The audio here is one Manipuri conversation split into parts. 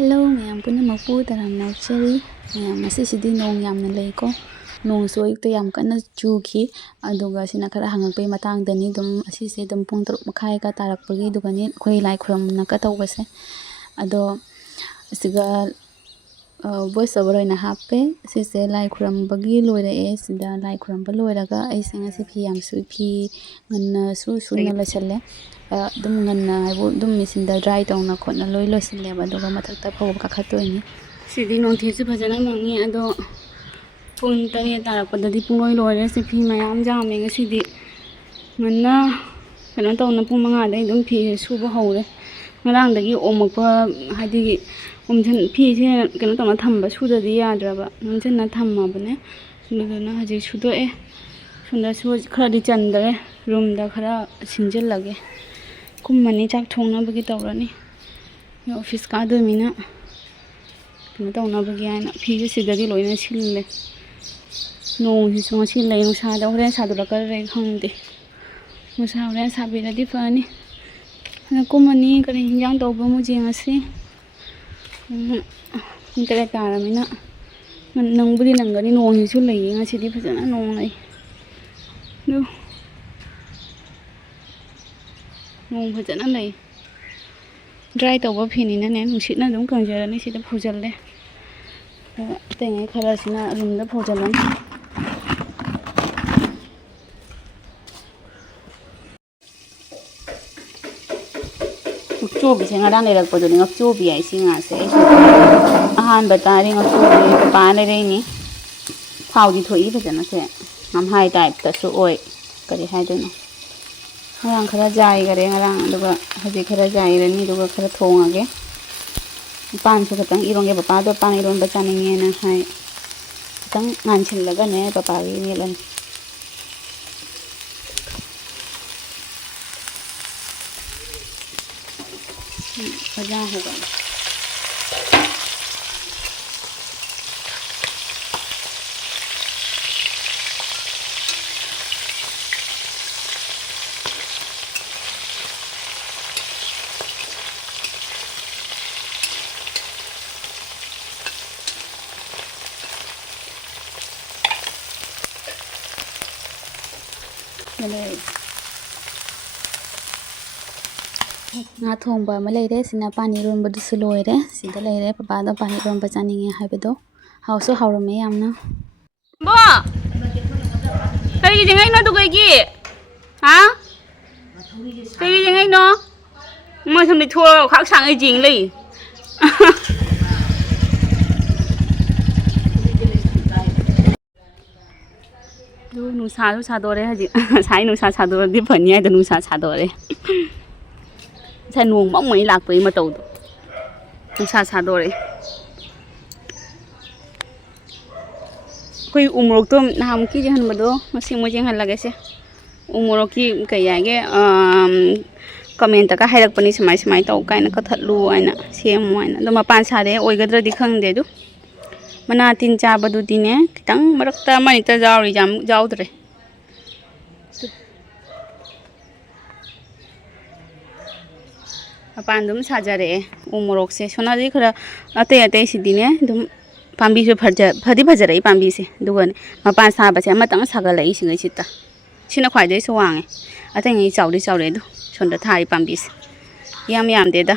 Hello mayam punamakpu taramnauchari mayam asisidi nong yamna leiko nong so ayukta yam kanna chuki aduga sina khara hangakpei matangdani dum asise dum pung 3 makhai ka tarakpagi dugani khoi lai khramna ka tawbase ado siga voice over oina happe sise lai khurambagi loirae sida lai khuramba loiraga aise ngasi phi yam su phi nganna su suna lachalle dum nganna haibu dum misinda dry tawna khotna loi losille aduga mathakta phaw ka khattoini sidi nongthi su phajana mangi ado pung 3 tarakpadadi pung loi loire se phi mayam jame ngasidi nganna kana tawna pung 5 dai dum phi suba hawre ngarangdagi omakpa hadi umjan phi se kana tawna thamba sudadi yadraba nonjanna thammabane sudana haji sudoe sunda su khara di chandare room da khara sinjellage kumani chak thongna bagi tawrani office ka do mina kana tawna bagi ana phi sidadi loina sille nong hi songa sille no sa da horen sa dura kar re khangde musa horen sa bi di fani na kumani kare hinjang tawba mu jengasi tere taramina nangbudi nangani nong hi su lei ngasi di phajana nong lai no nong phajana lei dry tawba phini na ne nusitna dum kangjarani sida phujalle tengai khara sina room da phujalan ngakchobi se ngarang lerakpadoni ngakchobi ai singa se ahan batari ngakchobi pa le reini thaudi thoi phajana se ngam hai type ta su oi kari hai dono ngarang khara jai gare ngarang aduga haji khara jai rani aduga khara thongage pan su katang ironge papa do pan iron bachani nge na hai katang ngan chillaga ne papa gi melan भजा होगा nga thongba ma leire sina pani ron badu su loire sida leire papa da pani ron ba chaninge haibado hauso haurame yamna bo kari jengai no tu gi ha kari jengai no ma samni thua khak sang ai jing lei du nusa dore haji sai nusa sa dore di phani ai da nusa sa dore sai nuông bóng mấy lạc với mà tàu xa xa đồ đấy कोई उम्र तो नाम की जहन मदो मसी मुझे हन लगे से उम्र की कई आगे कमेंट का हाइरक पनी समाई समाई तो काइन कथलू आइना सेम आइना तो मपान सारे ओइगद्र दिखंग दे दु मना 3 चाबदु दिने खितंग मरक्ता मनिता जावरी जाम जावद्रे पान दुम साजरे उमरोक से सोनादी खरा अते अते सिदिने दुम पांबी से फदी फजरे पांबी से दुगने मपान साबसे अमतंग सागलई सिंगै सिता सिना ख्वाइदै सो वांगे अतंगै चावदे दु सोंदा थाई पांबी से याम याम देदा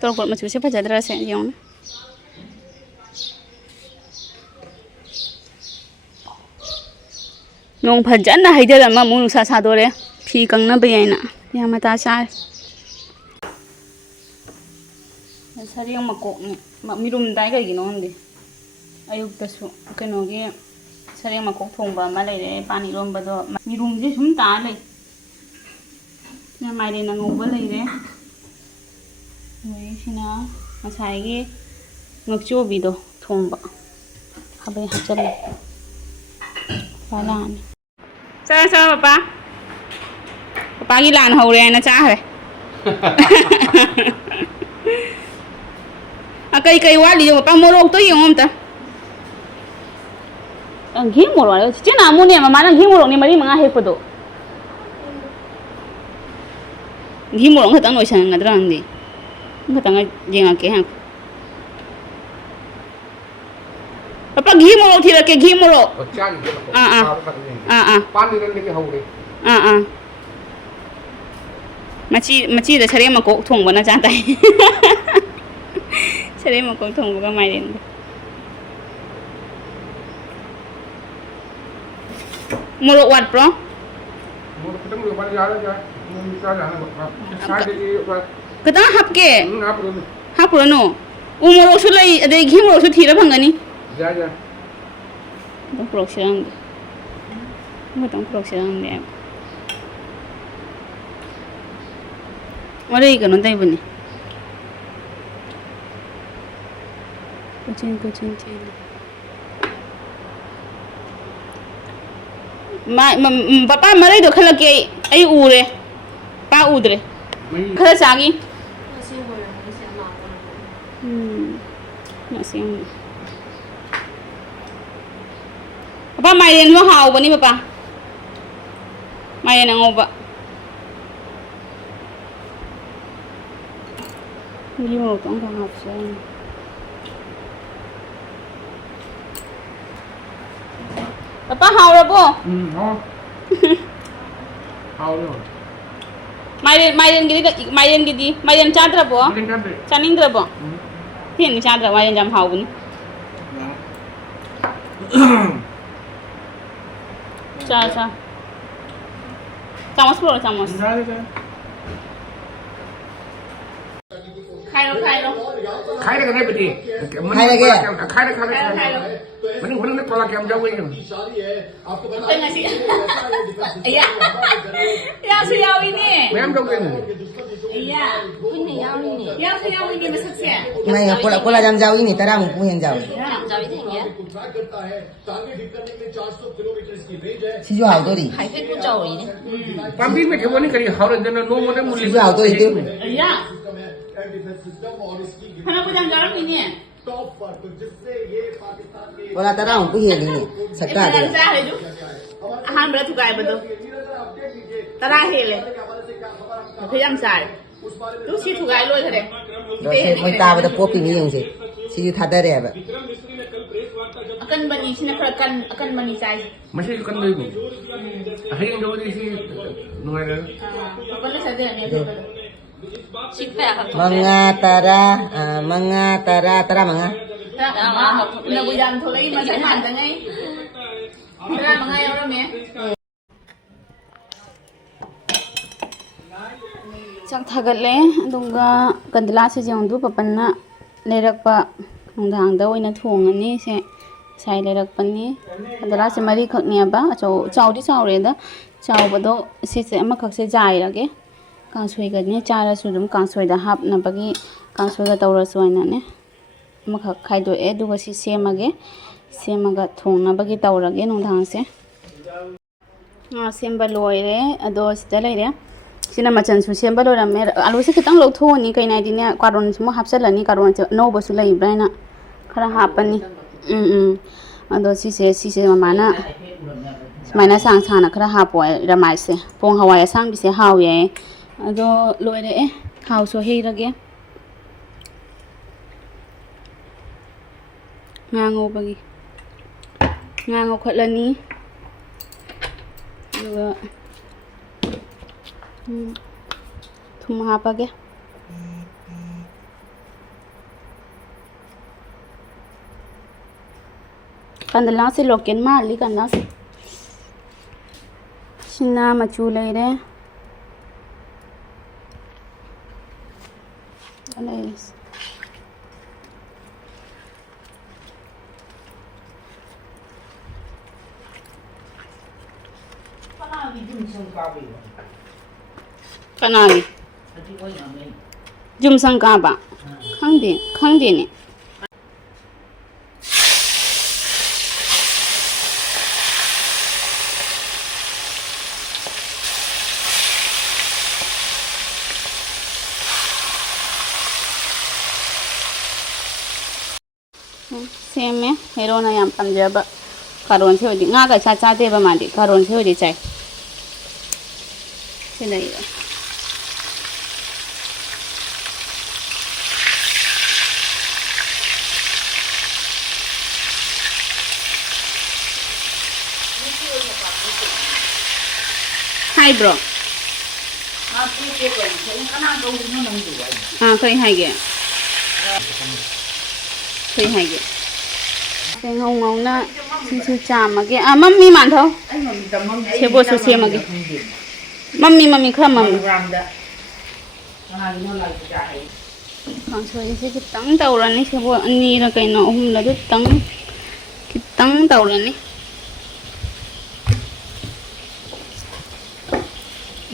तोरकोट मचु से फजदरा से यौन नोंग फजना हाइदरा मा मुनुसा सादोरे फी कंगना बयैना यामता सा सरियं मकोक मिरुम दाई करिगिनो हंदे अयुक्तसु कनोगे सरियं मकोक थोंबा मा लेरे पानी रोमबदो मिरुम जे सुम ता ले ना माइरे ना ngौबा लेरे ओइ सिना मसाइगे ngakchobi do thongba habe hachale palan sa papa gi lan hore na cha hare cây cây quá đi rồi bao mô lô tới dùng không ta nghỉ một rồi chứ nào mua nè mà má nghỉ một rồi nè mà đi mà ngay hết phần độ nghỉ một rồi người ta nói sang người ta làm gì Matanga jengake hang. Papa ghee moro thira ke ghee moro. Pan đi lên cái hầu đi. Machi da chare ma ko thong bana cha tai. Chare ma ko thong ba mai den. Moro wat bro. Moro ketemu di mana jalan ya? Bisa jalan bro. Saya di Kada hap ke? Hap dulu. Hap no. Moro su lai ade ghee moro su thira phangani. Ja ja. Dong prok sirang. Dong prok sirang de. Mari ka no tai bani. Kucing chin. Papa marai do khala ke ai ure. Pa udre. Khala sagi. Masing. Papa main mo hao bani papa. Main ang oba. Hindi mo kang hapsan. Papa hao ra po. Hao. Hao rồi. Main gidi. Main chadra po. Chanindra po. Tin chadra main jam hao bani. Cha. Chamos po, chamos. Khai lo. Khai cái này bị. Khai cái. Khai. Mình nó còn kem rau ấy. Đây là gì? Iya. Ya siyaw ini. Kem rau ấy. Iya. Ini yaw ini. Ya siyaw ini masaknya. Này, cô là làm giàu ini, ta ra một hiện giàu. Giàu ini ya. Chị cho hảo tôi đi. Hải phết cũng giàu ini. Pampi में क्या बोलने करी हाउ रंजन नो मोने मुली. Chị cho hảo tôi đi tiêu. Iya. Kenapa jangan jalan ini? Cô là ta ra một hiện ini. Sakka Itu deh. saya itu. Han berarti kayak betul. Terakhir le. Itu yang saya. Itu sih tugai lo itu deh. Rồi xem người ta bây giờ popi như vậy. Chị thật đấy ạ. Akan bani sini akan bani saya. Masih kan dulu. Akhirnya yang dulu di sini nunggu ada. Apa le saya ni itu. Mga tara, tara mga. Lagu yang tu lagi masih ada ni. Tara mga orang ni. Chak thagatle adunga kandla se jong du papanna lerakpa nungdang da oina thongani se sai lerakpani kandla se mari khakni ba chawdi chawre da chawbado se ama khak se jai rage kangsoi ga ne chara su dum kangsoi da hap na bagi kangsoi ga tawra soina ne ama khak khaido e duga si semaga thongna bagi tawrage nungdang se semba loire ado sita leire sina machan su semba lo ram alu se kitang lo tho ni kai nai din ya karon mo hapsalani karon no bo su lai braina khara hapani ado si se mamana maina sang sana khara hapo ramai se pong hawai sang bi se haw ye ado loire e haw so hei rage ngango bagi ngango khatlani ado thum hapage kandala se loken mali kandala se sina machu leire alais Kanari. Jum sangka ba? Khangde ne. Same hero na yam panjaba karon se odi nga ga cha de ba mandi karon se odi chai se nei haibro kari haige kari haige se ngau ngau na si chamage mami man thau se bo su se mage mami khra mami kang soi se kitang taurani se bo ani ra kaino hum la kitang taurani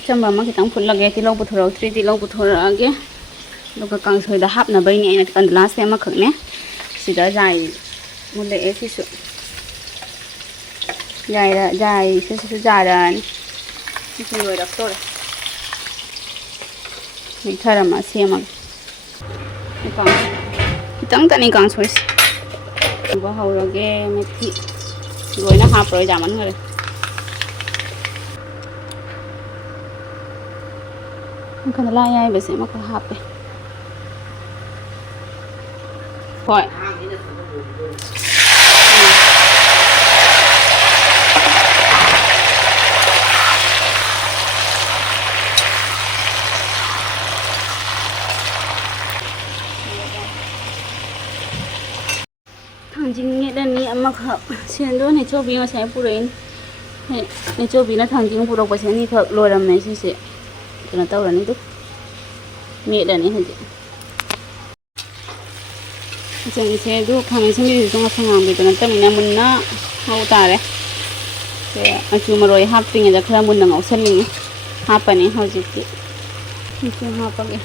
chamba ma kitang phun lage ti lo puthoro 3 ti lo puthoro age loka kang soi da hap na bai ni ina kan last ma khak ne sida jai mule e si su jai se jaran si lo rak to ni thara ma se ma kitang tani kang soi ba haurage methi loina hap roi jaman ngare kan la yai bese ma ka hape hoi thang jing ni dan ni amma kha sen do ne chobi ma sai purein ne chobi na thang jing purok pa se ni khak loram ne si se kana tau rani tu me dan ni haji jeng se du khang se mi du ngang bi kana tamina munna hau ta re se achu maroi hap ping ja khra mun ngau saling hapani haji ti chu hapage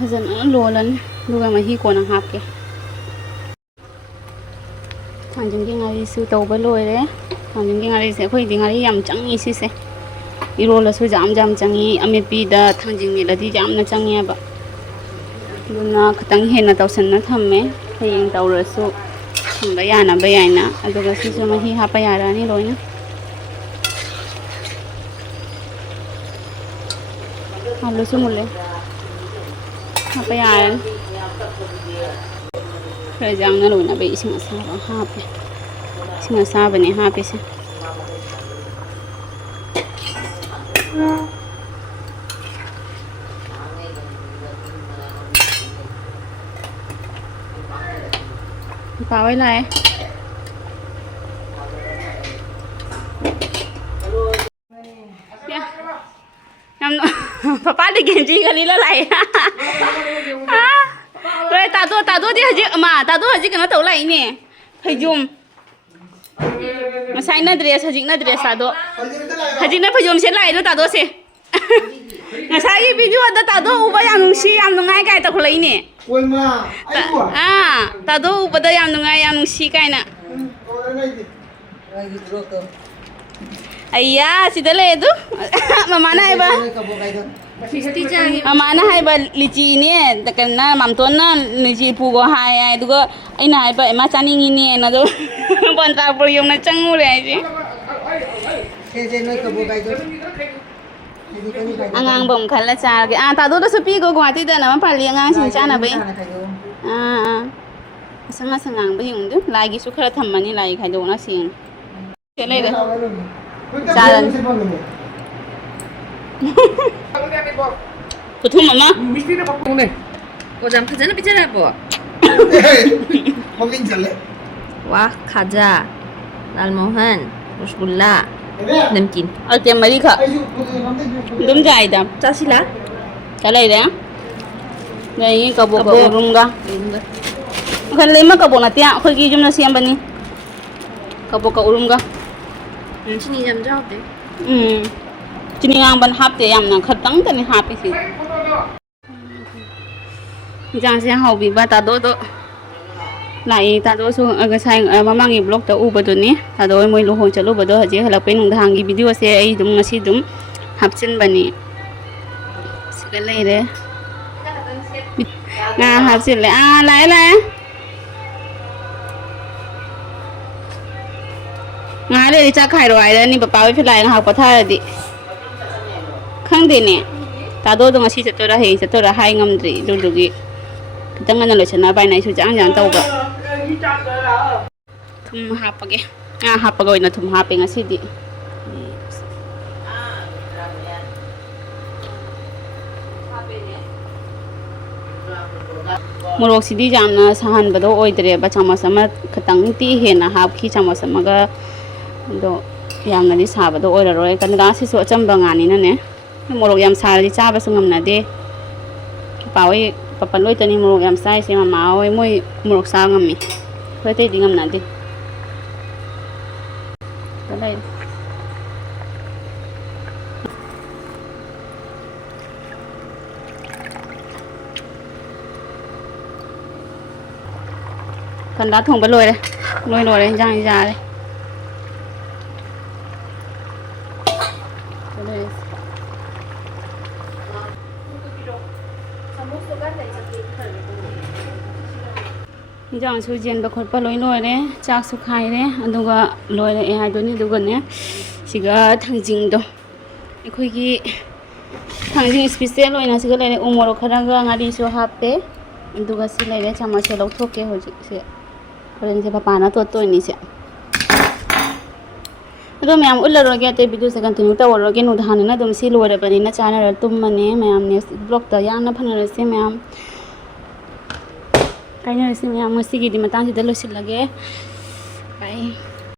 fajana lolan duga mahi ko na hap ke thangjing ge ngari su taw ba loire thangjing ge ngari se khoi di ngari yam changi si se irola su jam changi amepi da thangjing ni ladi jam na changi ba duna khatang hena tawsan na thamme hayeng tawrasu thamba yana ba yaina aduga si su mahi hapa yara ni loina halu su mulle hapa yaran rajang na luna ba ising asaba hape ising asaba ni hape se pawai lai nam papa di genji kali la lai rồi ta đi haji mà ta haji kana tau lai ne phajum masai na dress haji na dress haji na phajum se lai do ta do se ngasai video da ta do uba yang nungsi yang nungai kai ta khulai ne oi ma ta do uba da yang nungai yang nungsi kai na ayya sida le du mama na ba mana hai ba litchi ni takana mamton na litchi pu go hai ai du go aina hai ba ma chani ni na do bon ta por yong na changu le ji se noi ka bo gai do angang bom khala cha ke ta do su pi go gwati da na ma pali angang sin cha na bai sanga sangang ba yung du lai gi su khara thammani lai khai do na sin ke le da charan puthum mama mistri na pakung ne 오전 파자는 비자라 뭐. 먹긴 잘래. 와 खाजा लालमोहन रसगुल्ला नमकीन और ते मरी खा दुम जाए दम चासिला चले रे नहीं कबो को रूंगा खन ले म कबो न त्या खोई की जुम न सियम बनी कबो का उरुंगा 진이 좀 잡대. Chini ngang hapte yamna khatang tani hapi si. Jang se hau bi ba ta do do. Lai ta do su aga sai mamangi blog ta u ba do ni. Ta do moi lu hong chalu ba do haje hala pe nung dang gi video se ai dum ngasi dum hapchin bani. Sika lai re. Nga hapchin le lai lai. Nga le cha khai roi da ni ba pa wi philai nga ha pa tha di. Khang de ne. Ta do do ngasi chatora hei chatora hai ngamdri du du gi. Kitang ngana lo chana bai nai su jang jang tau ba. Thum hapage. Hapagoy na thum hape ngasi di. Morok sidi jamna sahan bado oidre ba chamas ama khatang ti hena hap khi chamas ama ga do yamna di sa bado oira roi kan ga si su achamba ngani na ne morok yam sa di cha ba sungam na de pawai papan loi tani morok yam sai se mama oi moi morok sa ngami khoi te di ngam na de lai Phần đá thùng bắt lôi đây lôi nồi đây rang ra đây Hinjang su jen ba khotpa loi noi re chak su khai re aduga loi re hai do ni duga ne siga thangjing do ekhoi gi thangjing special loi na siga le umoro khara ga ngari su hape aduga si le re chama se lok thoke hoji se Karen se papa na to ni se ado mayam ulla ro ge te video se continue ta wor ge nu dhan na dum si lo re bani na channel tum mane mayam ne blog ta ya na phana se mayam Kaya na rin siya, mga sige, di matang si dalo sila ge. Bye.